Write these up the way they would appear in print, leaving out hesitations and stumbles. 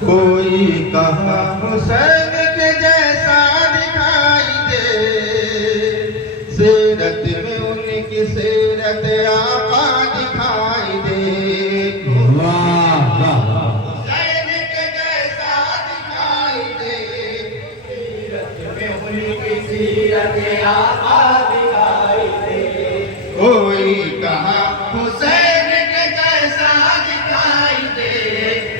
کوئی کہاں حسین کے جیسا دکھائی دے، سیرت میں ان کی سیرت آقا دکھائی دے۔ حسین کے جیسا دکھائی دے، سیرت میں ان کی سیرت آقا دکھائی دے۔ کوئی کہاں حسین کے جیسا دکھائی دے،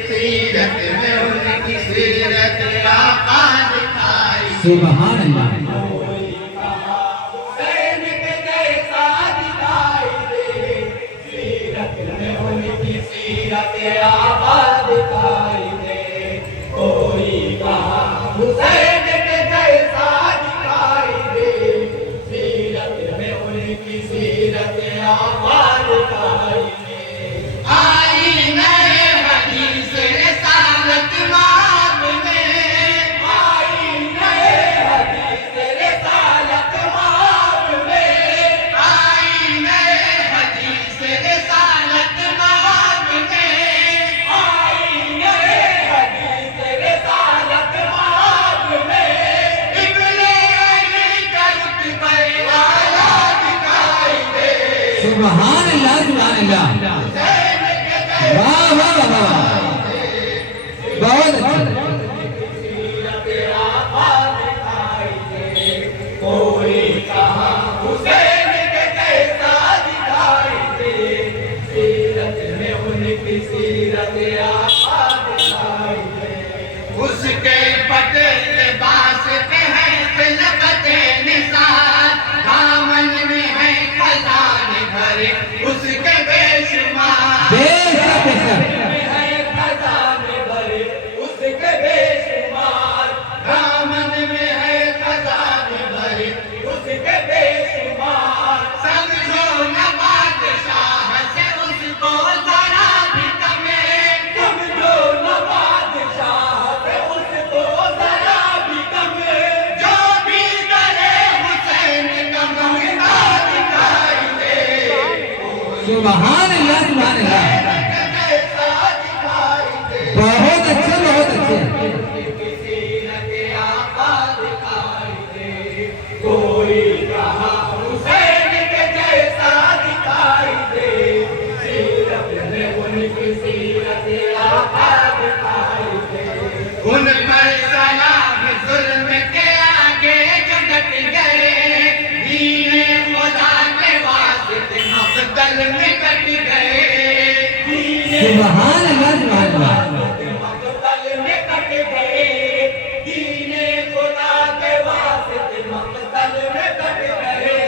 سیرت میں ان کی سیرت آقا دکھائی دے۔ سبحان اللہ۔ کوئی کہاں حسین کے جیسا دکھائی دے، سیرت میں ان کی سیرت آقا دکھائی دے۔ کوئی کہاں حسین کے جیسا دکھائی دے، سیرت میں ان کی سیرت آقا دکھائی دے۔ آئینہ حدیث رسالت ماب میں، آئینہ حدیث رسالت ماب میں، آئینہ حدیث رسالت ماب میں، آئینہ حدیث رسالت ماب میں، ابن علی کا رتبہ اعلیٰ دکھائی دے۔ سبحان اللہ سبحان اللہ۔ واہ واہ واہ، بہت اچھا۔ کوئی کہاں حسین کے جیسا دکھائی دے، سیرت میں ان کی سیرت آقا دکھائی دے۔ اس کے پتے لباس پہ ہے خلقت نثار، دامن میں ہے خزانے بھرے اس کے بے شمار، بے شک بے شک۔ میں ہے خزانے بھرے اس کے بے شمار، دامن میں ہے خزانے بھرے اس کے بے شمار۔ سمجھو نہ بادشاہ سے اس کو ذرا بھی کم ہے، سمجھو نہ بادشاہ سے اس کو ذرا بھی کم ہے، جو بھی کرے حسین کا منگتا دکھائی دے۔ سبحان اللہ سبحان اللہ، جیسا دکھائی دے، بہت اچھے بہت اچھے۔ سیرت آقا دکھائی دے۔ کوئی کہاں حسین کے جیسا دکھائی دے، سیرت میں ان کی سیرت آقا دکھائی دے۔ ان پر سلام ظلم کے آگے جو ڈٹ گئے، دین خدا کے واسطے مقتل میں کٹ گئے، سبحان اللہ سبحان اللہ۔ مقتل میں کٹ گئے، دین خدا کے واسطے مقتل میں کٹ گئے۔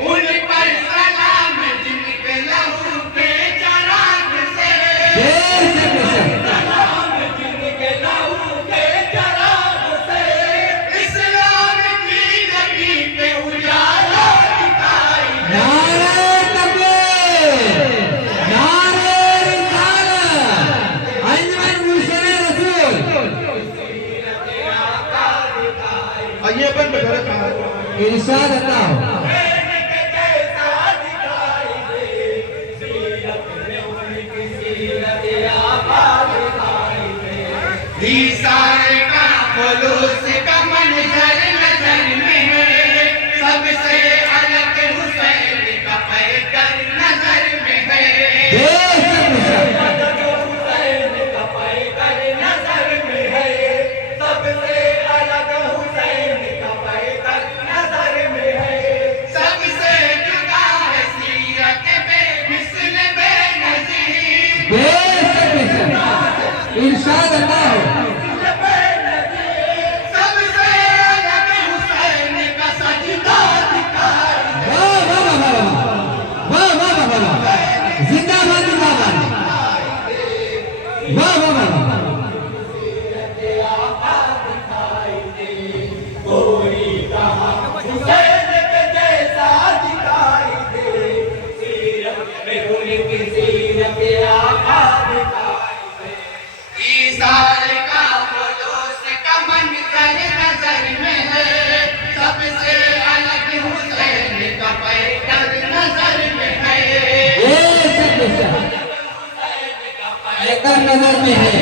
ان پر سلام جن کے لہو کے چراغ سے، بے شک بے شک۔ سلام جن کے لہو کے چراغ سے، اسلام کی زمین پہ اجالا دکھائی دے۔ نعرہ تکبیر، نعرہ رسالت، انجمن مرشد رسول۔ آئیے اپن بیٹھا رکھا ہے۔ ارشاد عطا ہو۔ ایثار کا خلوص کا منظر نظر میں ہے، سب سے الگ حسین کا پیکر نظر میں ہے، بے شک بے شک۔ حسین کا پیکر نظر میں ہے، سب سے الگ حسین کا پیکر نظر میں ہے، سب سے جدا ہے سیرت بے مثل بے نظیر، بے شک بے شک۔ ارشاد عطا ہو۔ سب سے الگ حسین کا سجدہ دکھائی دے۔ واہ واہ واہ واہ واہ، واہ واہ واہ واہ، زندہ باد زندہ باد، واہ واہ واہ واہ۔ کوئی کہاں حسین کے جیسا دکھائی دے، سیرت میں ان کی سیرت آقا دکھائی دے۔ ایثار کا خلوص کا منظر نظر میں ہے، سب سے الگ حسین کا پیکر نظر میں ہے، بے شک بے شک۔ پیکر نظر میں ہے۔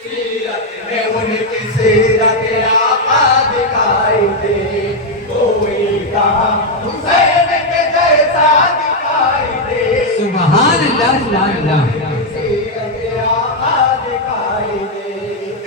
सीरत में उनकी सीरत आका दिखाई दे, कोई कहाँ हुसैन के जैसा दिखाई दे। सुभान अल्लाह सुभान अल्लाह। सीरत आका दिखाई दे।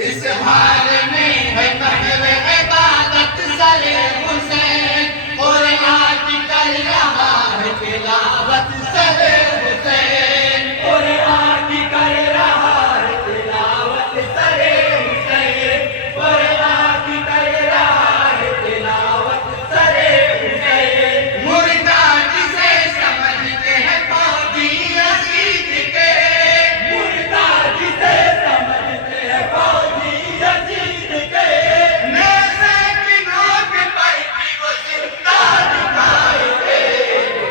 इस हाल में है महवे इबादत सरे हुसैन, और आज कल रहा है तिलावत सरे हुसैन, और आज कल रहा है तिलावत सरे हुसैन, और आज कल रहा है तिलावत सरे हुसैन। मुर्दा जिसे समझते हैं फौजी यजीद के, मुर्दा जिसे समझते हैं फौजी यजीद के, नेज़े की नोक पर भी वो जिंदा दिखाई दे,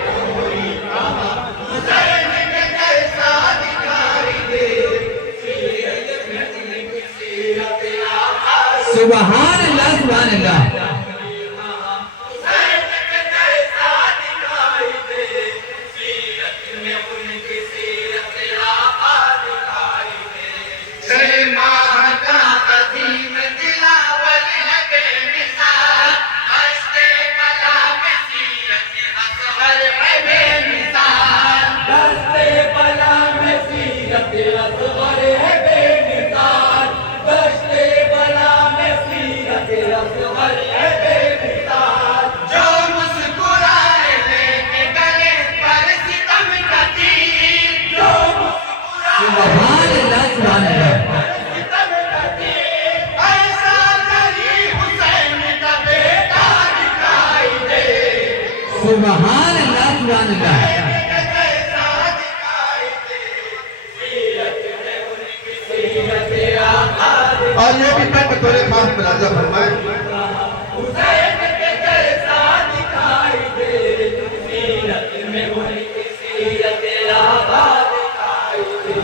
कोई कहाँ हुसैन के जैसा दिखाई दे। सीरत में उनकी सीरत आका सुभान अल्लाह सुभान अल्लाह। हुसैन के जैसा दिखाई दे। सीरत में उनकी सीरत आका दिखाई दे। छह माह का अज़ीम दिलावर है बेमिसाल, दस्ते बला में सीरत असग़र है बेमिसाल, दस्ते बला में सीरत असग़र है बेमिसाल, दस्ते बला में सीरत असग़र है बेमिसाल। जो मुस्कुराए लेके गले पर सितम का तीर, जो मुस्कुराए सुभान अल्लाह सुभान अल्लाह। सितम का तीर, ऐसा नहीं हुसैन का बेटा दिखाई दे, सुभान अल्लाह सुभान अल्लाह। के जैसा दिखाई दे। सीरत में उनकी सीरत आका और ये भी मैं बतौर खास मुलाजा फरमाए। हुसैन के जैसा दिखाई दे। सीरत में उनकी सीरत आका दिखाई दे।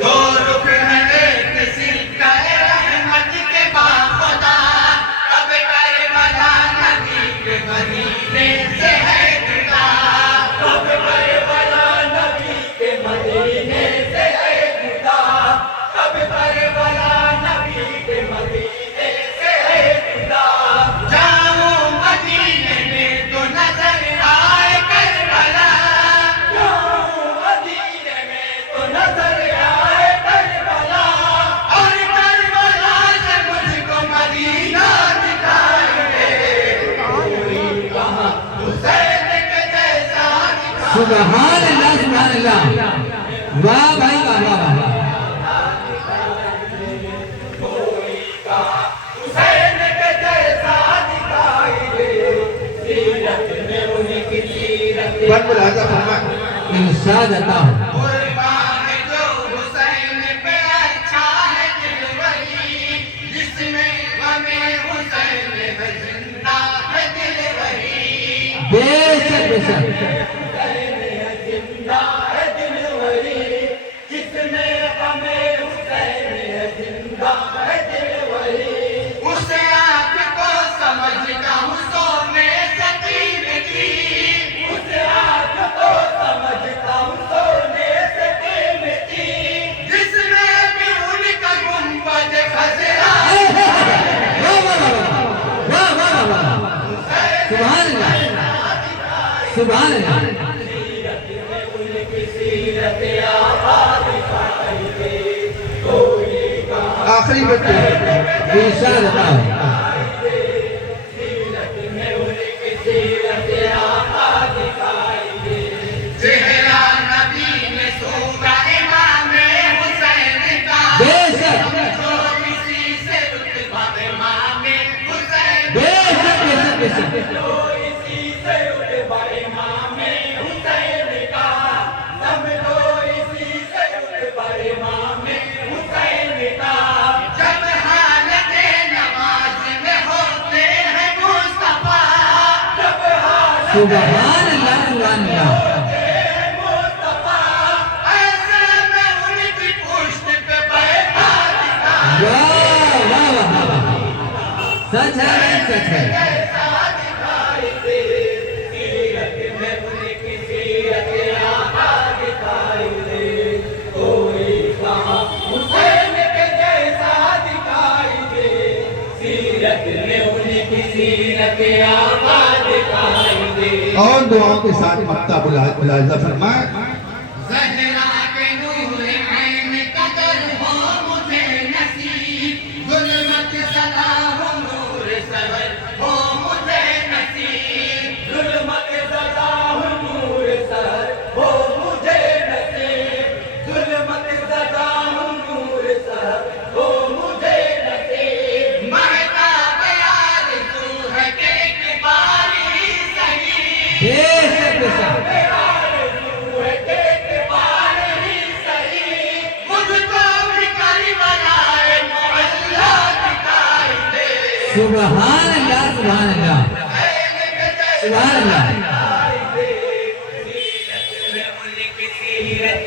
दो रुख हैं एक सिक्का रहमत के बाखुदा, कब करबला नबी के मदीने से है जुदा, कब करबला नबी के मदीने से है जुदा, कब करबला नबी के मदीने से है जुदा। जाऊं मदीने में तो नजर आए करबला, जाऊं मदीने में तो नजर आए करबला, और करबला से मुझको मदीना दिखाई दे, कोई कहाँ हुसैन के जैसा दिखाई सुभान अल्लाह सुभान अल्लाह। वाह भाई वाह वाह वाह। हुसैन के जैसा दिखाई दे। सीरत में उनकी सीरत पर मुलाजा फरमाए। इरशाद अता हो। कुर्बान जो हुसैन पे अच्छा है दिल वही, जिसमें गमे हुसैन है जिंदा है दिल वही, बेशक बेशक। हुसैन है जिंदा है दिल वही, जिसमें गमे हुसैन है जिंदा है दिल वही। उस आँख को समझता हूँ सोने से कीमती, उस आँख को समझता हूँ सोने से कीमती, जिसमें भी उनका गुंबद खजरा वाह वाह वाह वाह वाह वाह वाह। सुभान अल्लाह सुभान अल्लाह। उनकी सीरत आका दिखाई दे, कोई कहाँ आखिरी बच्चे इरशाद अता हो। सीरत में उनकी सीरत आका दिखाई दे। चेहरा नबी में सूगा इमाम हुसैन का, बेशक जो किसी से रुतबा इमाम हुसैन, बेशक बेशक बेशक। जो इसी से रुतबा इमाम हुसैन का, समझो इसी से रुतबा इमाम हुसैन का। जब हालत नमाज में होते हैं मुस्तफा, जब हालत सुभान अल्लाह सुभान अल्लाह। मुस्तफा, ऐसे में उनकी पुष्ट पे बैठा दिखाई वाह वाह वाह वाह। सच है भाई सच है। जैसा दिखाई दे। सीरत में उनकी सीरत आका दिखाई दे, कोई कहाँ हुसैन के जैसा سیرت آقا دکھائی دے اور دعاؤں کے ساتھ مکتب ملاحظہ فرمائیں زہرا کے نور عین قدر ہو مجھے نصیب ظلمت سدا ہو نور سحر ہو مجھے نصیب ظلمت سدا ہو نور سحر ہو مجھے نصیب ظلمت سدا ہو نور سحر ہو مجھے نصیب مہتاب آرزو ہے کہ ایک باری صحیح بے شک بے شک سبحان اللہ سبحان اللہ سبحان اللہ سیرت